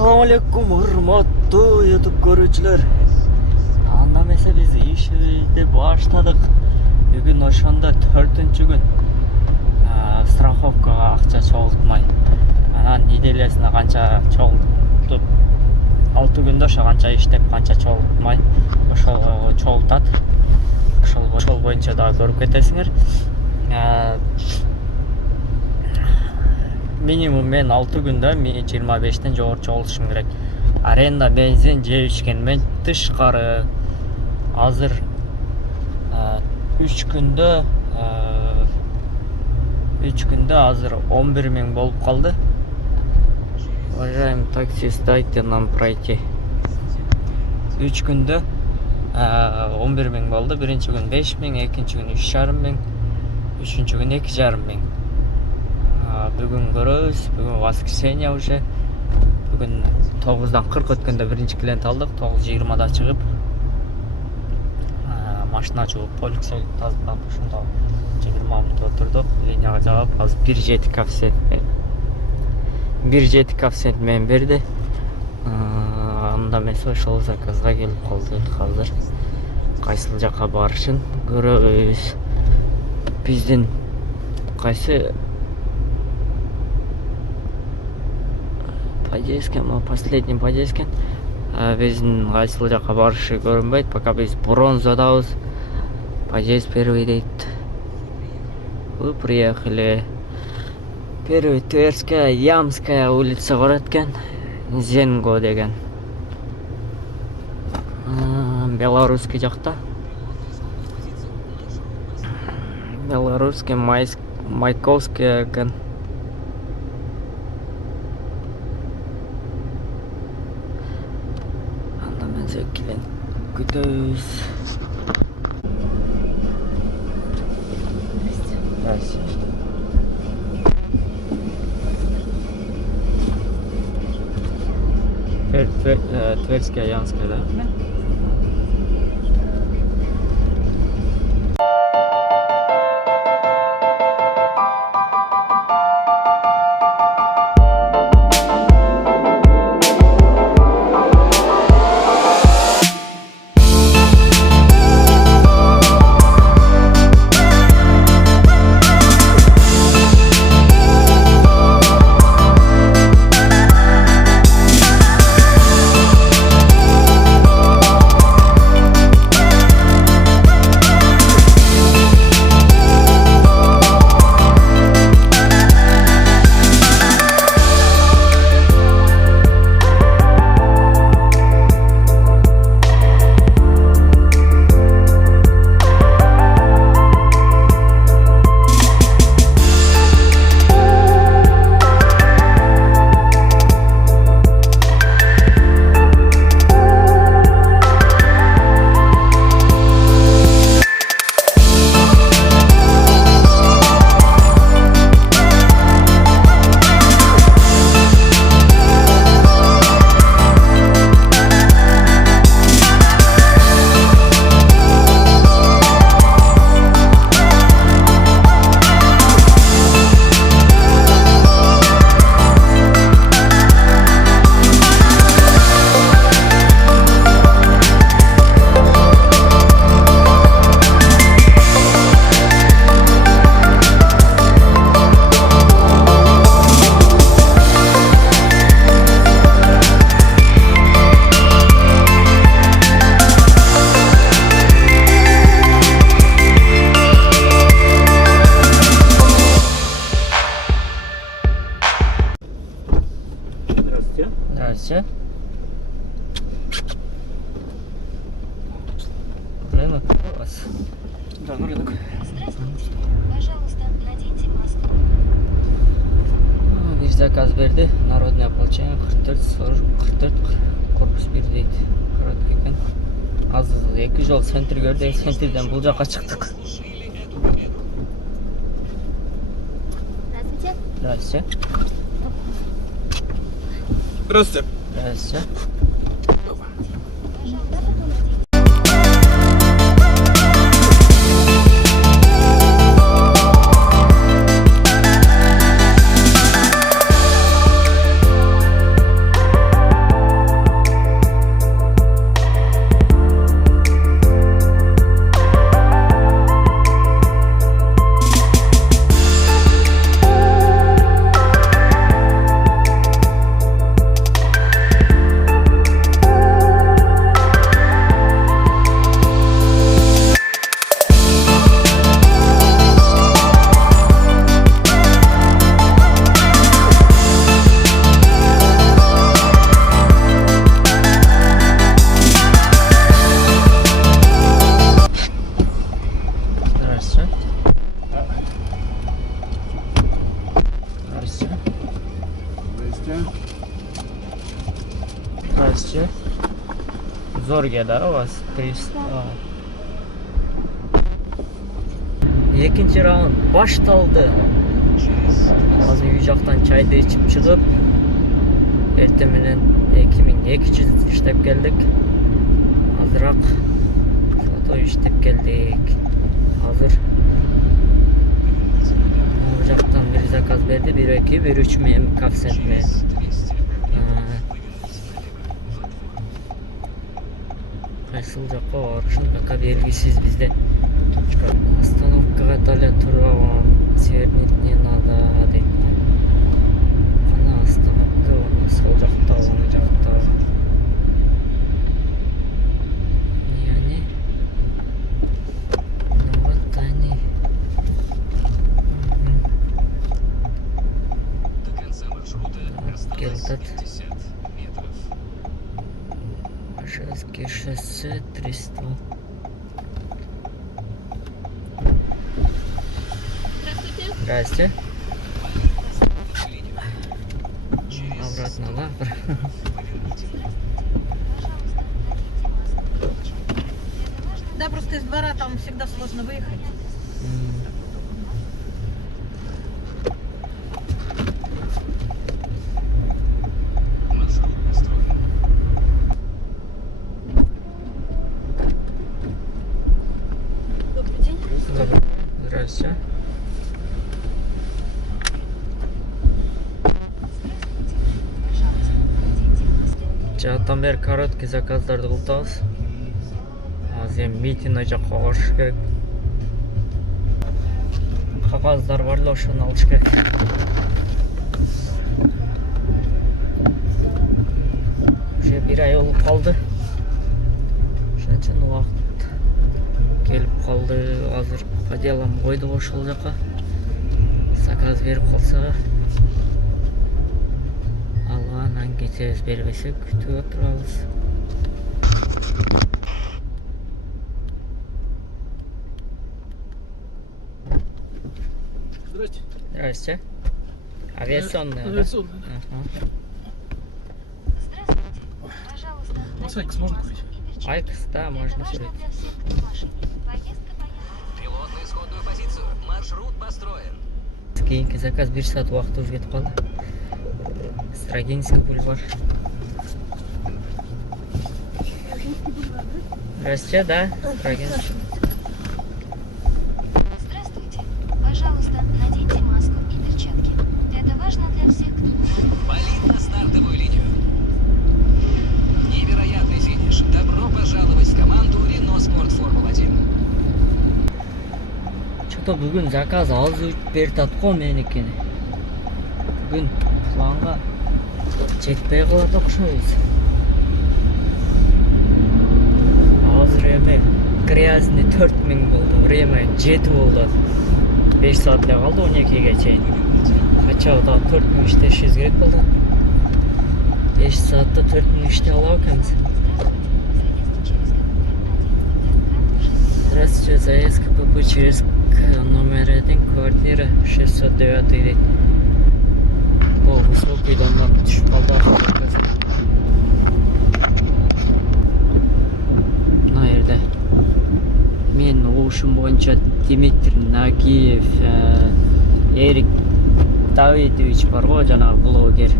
Assalamu alaikum hurmatlı YouTube görücüler. Anlamasa biz işimizni başladık. Bugün ошондо 4-күн страховкага акча чогултмай. Анан неделесине канча чогултуп 6 күндө ошо канча иштеп канча чогултмай ошол чогултат. Ошол боюнча дагы көрүп кетесиңер. Минимум мен 6 күндө 25тен жогору чогултушум керек. Аренда, бензин, жеп ичкен мен тышкары азыр 3 күндө азыр 11 000 болуп калды. Уважаемый таксист, дайте нам пройти. 3 күндө 11 000 болду. Биринчи күн 5 000, экинчи күн 3,5 000, үчүнчү күн 2,5 000. Бүгүн көрөбүз. Бүгүн воскресенье уже. Бүгүн 9-дан 40 өткөндө биринчи клиент алдык. 9:20да чыгып машина жууп, полицей тазалап, ошондо 20 мүнөт отурдук. Линияга жаап, азыр 1,7 коэффициент менен берди. Анда эмес, ошол заказга келип калдык. Азыр кайсыл жака барышын көрөбүз. Биздин кайсы Подейскен, последний Подейскен. Биздин кайсыл жака барышы көрүнбөйт, пока биз Бронзадабыз. Подейск первый дейт. Мы приехали. Первый Тверская, Ямская улица город экен. Зенго деген. Белорусский жакта. Белорусский, Майковский экен. Клиент күтөбүз. Тверская, Ямская, да? Здравствуйте. Рынок у вас? Да, ну рынок. Здравствуйте. Пожалуйста, наденьте маску. Бир заказ берди. Народное ополчение 44 корпус 1 дейт. Короткий экен. Азыр 2 жол центр көрдүк. Центрден бул жака чыктык. Здравствуйте. Здравствуйте. Здравствуйте. Здравствуйте. Здрасте. Зорге, да, у вас? 300. Екінші раунд башталды. Азыр үй жақтан чайды ішіп шығып, эртең менен 2200 иштеп келдик. Азыраак фото иштеп келдик. Азыр бул жактан бир заказ берди, 1-2, 1-3 менен коэффициент менен. Кайсыл жакка барышын пока белгисиз бизде. Остановкага дале турабам. Сегодня не надо дейт. Ана остановка оны сол жакта, оң жакта. Яни. Ну вот они. До конца маршрута осталось 50 метров. Ижевское шоссе 300. Здрасте. Обратно, да? Да, просто из двора там всегда сложно выехать. Маршрут построен. Добрый день. Здрасте. Жааттан бери короткий заказдарды кылтабыз. Азыр эми митинг жакка барыш керек. Кагаздар бар эле, ошону алыш керек. Уже 1 ай болуп калды. Ошон үчүн убакыт келип калды. Азыр по делам койдук ошол жака. Заказ берип калса алгандан кетебиз, бербесек күтүп отурабыз. Здрасте. Здрасте. Авиационная, да? Авиационная, да. Ага. Здравствуйте. Пожалуйста, У вас Айкос можно курить? Айкос, да, можно важно курить. для всех в машине. Поездка понятна. Пилот на исходную позицию. Маршрут построен. Кийинки заказ 1 саат убакыт уже кетип калды. Строгинский бульвар. Здрасте, да? Строгинский. Здравствуйте. Пожалуйста, наденьте маску и перчатки. Это важно для всех, кто... Болит на стартовую линию. Невероятный финиш. Добро пожаловать в команду Renault Sport Формула-1. Что-то бүгүн заказ аз берип атып го меникини. Бүгүн планга жетпей калат окшойбуз. Азыр эми грязный 4000 болду, время 7 болду. 5 саат эле калды 12ге чейин. Хотя да 4000 иштешибиз керек болду. 5 саатта 4000 иштей алабы экенбиз. Здравствуйте. Заезд КПП через Здравствуйте, заезд КПП через номер 1, квартира 609 дейт. Бул высокий домдон түшүп калды. Мына жерде менин угушум боюнча Дмитрий Нагиев, Эрик Давидович бар го, жанагы блогер.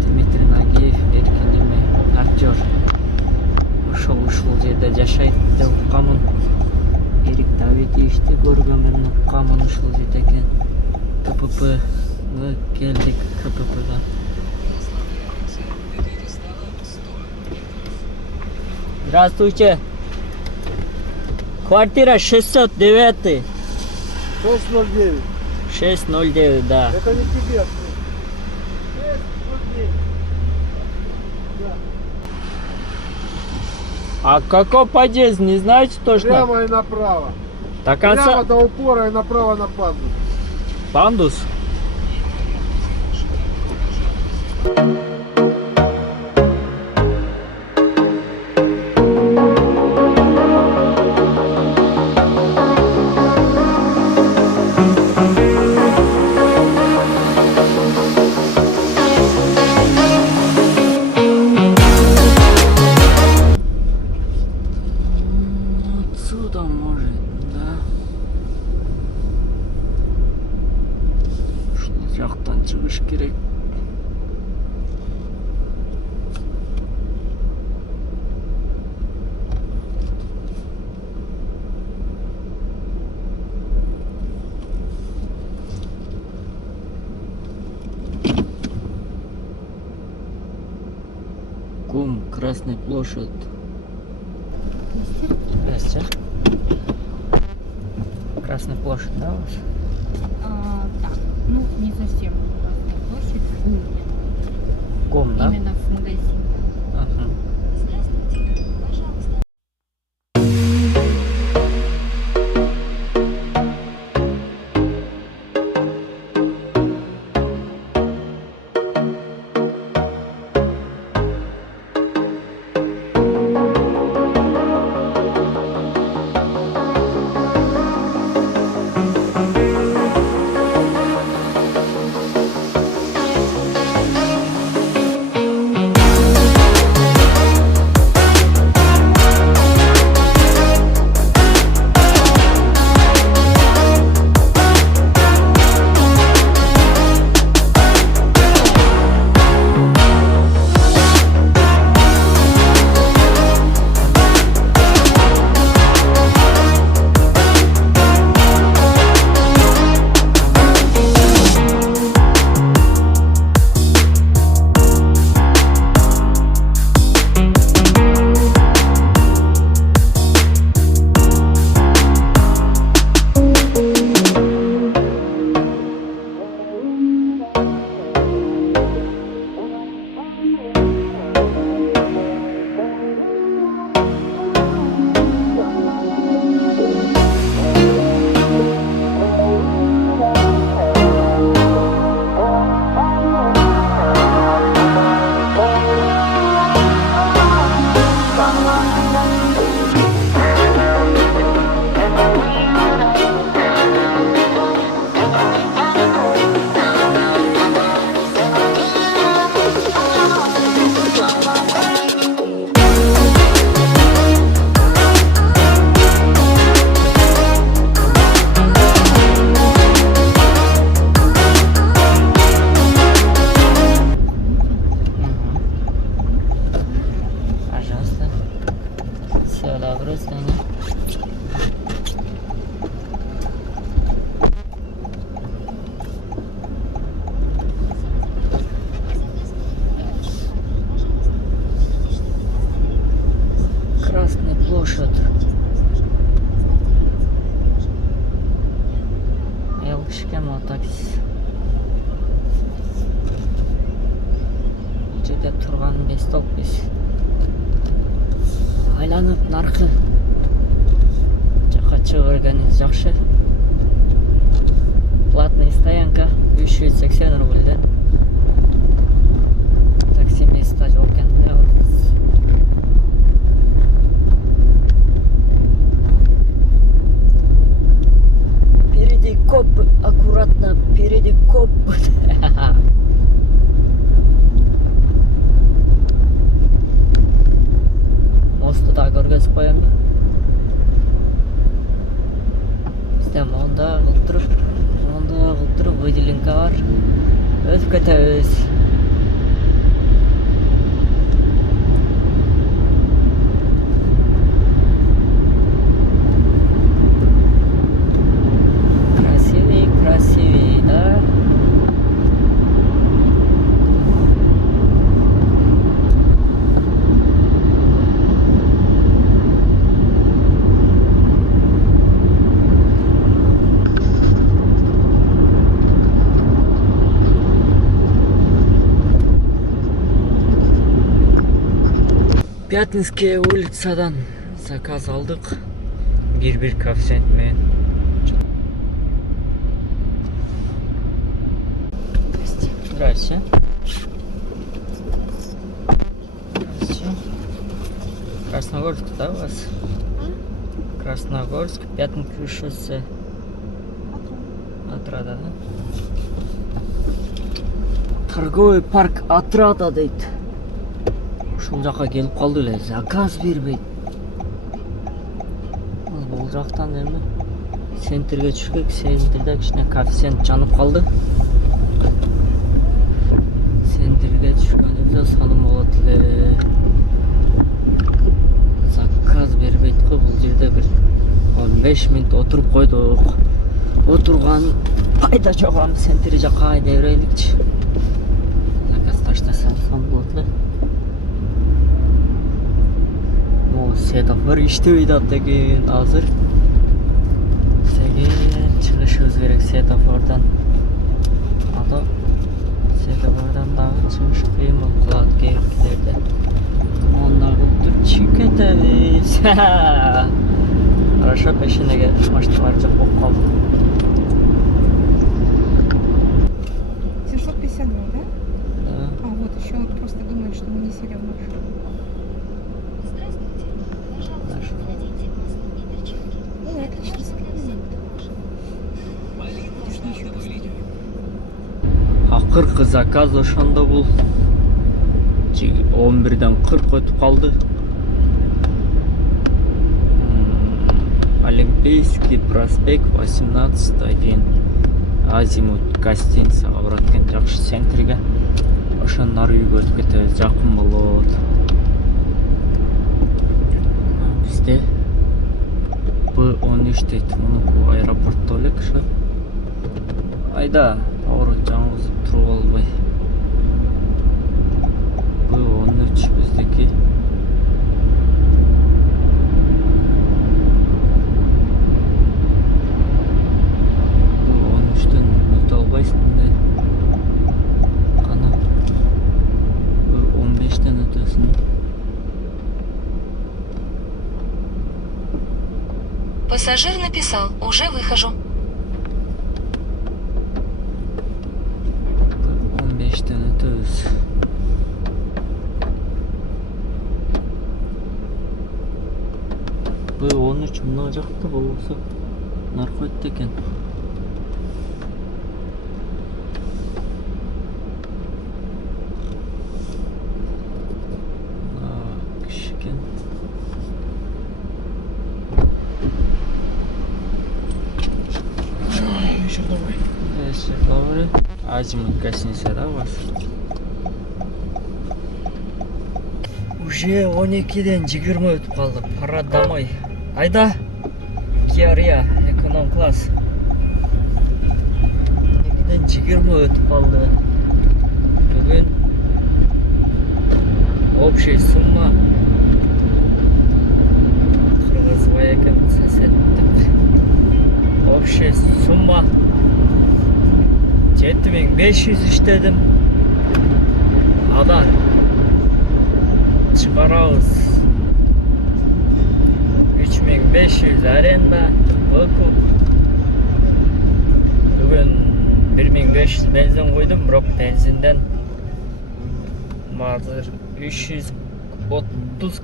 Дмитрий Нагиев, эркин эме актер. Ушул жерде жашайт деп укканмын. Эрик Давидовичти көргөнмүн, укканмын ушул жерде экен. КПП келдик, КППга. Здравствуйте. Квартира 609. 609. 609, да. Это не тебе. 609. А какой подъезд, не знаете точно? Прямо и направо. До конца. Прямо до упора и направо на пандус. Пандус? Кум, Красная площадь. Здравствуйте. Красная площадь, да, у вас? Так, ну не совсем Красная площадь, Ком, да? именно в магазине. Ага. Здравствуйте, пожалуйста. Пожалуйста. Все добро, Таня. Красная площадь. Елкішке мотаксис. Жерде тұрғаным бес. Айланып нарқы жаққа шығып өргеніңіз жақсы. Платная стоянка 380 рубльден. Такси места жоқ екен. Впереди коп, аккуратно, впереди коп. Мосту да көргөзүп коем. Бізде монда кылтырып выделенка бар. Өтүп кетебиз. Красивый, да? Пятницкая улицадан заказ алдык. Bir коэффициент менен. Здравствуйте. Здравствуйте. Красногорск, да, у вас? Красногорск, Пятницкое шоссе. Отрада, да? Торговый парк Отрада дейт. Ушул жака келип калды эле, заказ бербейт. Бул жактан эми центрге түшкөк, центрде кичине коэффициент жанып калды. Центрге түшкөнүбүздө сонун болот эле. Заказ бербейт го, бул жерде бир 15 минут отуруп койдук. Отурган пайда жок, центр жака айдай береликчи. Заказ таштасам сонун болот эле. светофор иштебей атат экен азыр. Деген чыгышыбыз керек светофордон. Ата светофордон дагы чыгыш кыйын болуп калат кейинкилерде. Ондагы турчу кетебиз. Хорошо, пешенеге машиналар жок болуп калды. 752, да? Да. А, вот еще просто думают, что мы не сели в маршрут. Здравствуйте. Пожалуйста, наденьте маску и перчатки. Ну, Это отлично. важно для всех, кто может. Видишь, ничего поставить. Акыркы заказ ошондо бул 11-ден 40 өтүп калды. Олимпийский проспект 18-ден Азимут гостиницага барат экен, жакшы центрге. Ошонун ары үйгө өтүп кетебиз, жакын болот. Бизде Б13 дейт, мунуку аэропортто элек ошо. Айда, поворот жаңылызып туруп албай. Б13 биздики. Б13төн өтө албайсың мындай. Кана Б15тен өтөсүң. Пассажир написал, уже выхожу. Б15тен өтөбүз. Б13 мына жакта болсо наркы өттү экен. Киши экен. Вечер добрый. Азимут гостиница, да, у вас? Уже 12-ден 20 өтүп калды. Пора домой. Айда. Киария, эконом класс. 12-ден 20 өтүп калды. Бүгүн общий сумма кыргызбай экен соседтик. Общий сумма 7500 иштедим. Ада чыгарабыз 3500 аренда, выкуп. Бүгүн 1500 бензин койдум, бирок бензинден азыр 330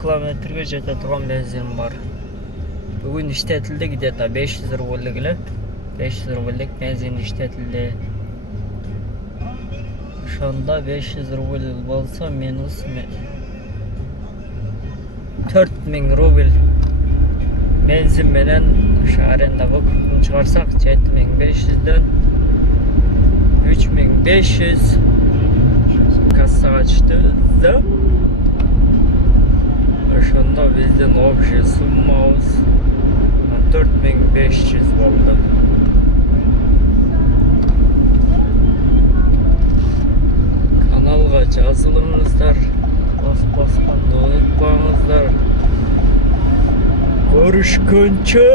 километрге жете турган бензин бар. Бүгүн иштетилди где-то 500 рубльдик эле. 500 рубльдик бензин иштетилди. Ошондо 500 рубль болсо минус 4000 рубль бензин менен ошо аренда выкуптун чыгарсак 7500дөн 3500 кассага түштү. Ошондо биздин общий суммабыз 4500 болду. Каналга жазылыңыздар, басканды унутпаңыздар. Görüşkünçe.